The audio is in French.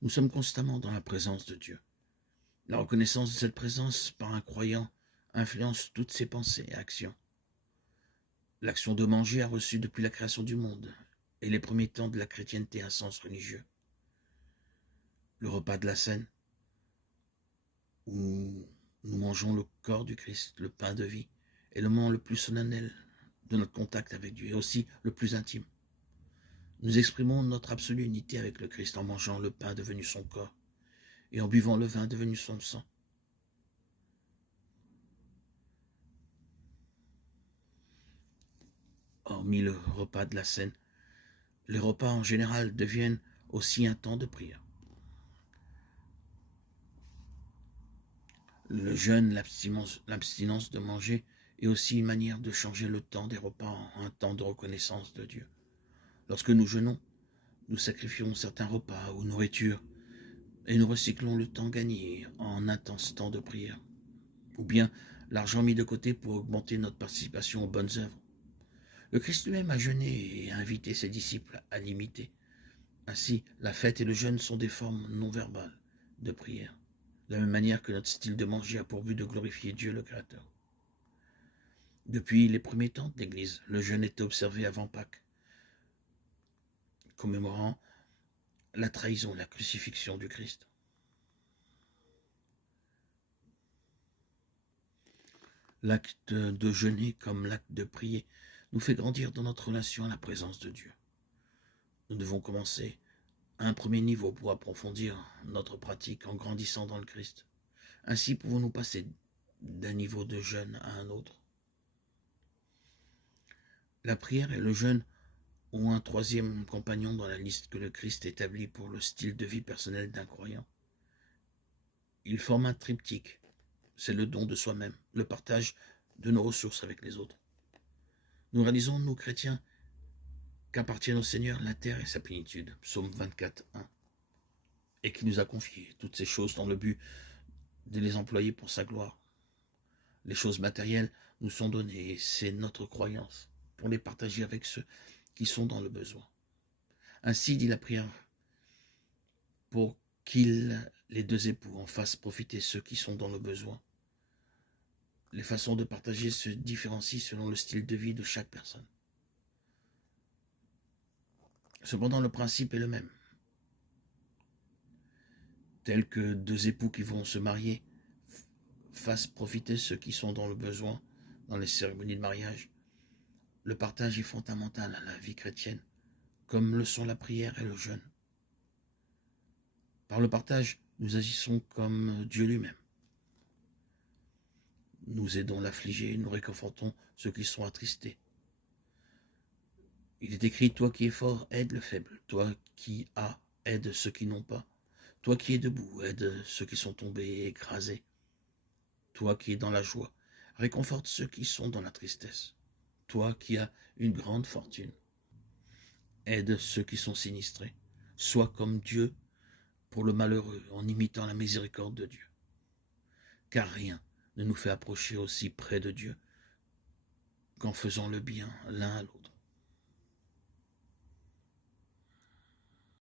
Nous sommes constamment dans la présence de Dieu. La reconnaissance de cette présence par un croyant influence toutes ses pensées et actions. L'action de manger a reçu depuis la création du monde et les premiers temps de la chrétienté un sens religieux. Le repas de la Seine, où nous mangeons le corps du Christ, le pain de vie, est le moment le plus solennel de notre contact avec Dieu et aussi le plus intime. Nous exprimons notre absolue unité avec le Christ en mangeant le pain devenu son corps et en buvant le vin devenu son sang. Hormis le repas de la Seine, les repas en général deviennent aussi un temps de prière. Le jeûne, l'abstinence de manger est aussi une manière de changer le temps des repas en un temps de reconnaissance de Dieu. Lorsque nous jeûnons, nous sacrifions certains repas ou nourriture et nous recyclons le temps gagné en intense temps de prière, ou bien l'argent mis de côté pour augmenter notre participation aux bonnes œuvres. Le Christ lui-même a jeûné et a invité ses disciples à l'imiter. Ainsi, la fête et le jeûne sont des formes non verbales de prière, de la même manière que notre style de manger a pour but de glorifier Dieu le Créateur. Depuis les premiers temps de l'Église, le jeûne était observé avant Pâques, commémorant la trahison et la crucifixion du Christ. L'acte de jeûner comme l'acte de prier nous fait grandir dans notre relation à la présence de Dieu. Nous devons commencer à un premier niveau pour approfondir notre pratique en grandissant dans le Christ. Ainsi pouvons-nous passer d'un niveau de jeûne à un autre. La prière et le jeûne ont un troisième compagnon dans la liste que le Christ établit pour le style de vie personnel d'un croyant. Ils forment un triptyque. C'est le don de soi-même, le partage de nos ressources avec les autres. Nous réalisons, nous chrétiens, qu'appartiennent au Seigneur la terre et sa plénitude, psaume 24, 1, et qui nous a confié toutes ces choses dans le but de les employer pour sa gloire. Les choses matérielles nous sont données et c'est notre croyance pour les partager avec ceux qui sont dans le besoin. Ainsi dit la prière, pour les deux époux en fassent profiter ceux qui sont dans le besoin. Les façons de partager se différencient selon le style de vie de chaque personne. Cependant, le principe est le même. Tel que deux époux qui vont se marier fassent profiter ceux qui sont dans le besoin dans les cérémonies de mariage. Le partage est fondamental à la vie chrétienne, comme le sont la prière et le jeûne. Par le partage, nous agissons comme Dieu lui-même. Nous aidons l'affligé, nous réconfortons ceux qui sont attristés. Il est écrit, toi qui es fort, aide le faible. Toi qui as, aide ceux qui n'ont pas. Toi qui es debout, aide ceux qui sont tombés et écrasés. Toi qui es dans la joie, réconforte ceux qui sont dans la tristesse. Toi qui as une grande fortune, aide ceux qui sont sinistrés. Sois comme Dieu pour le malheureux en imitant la miséricorde de Dieu. Car rien ne nous fait approcher aussi près de Dieu qu'en faisant le bien l'un à l'autre.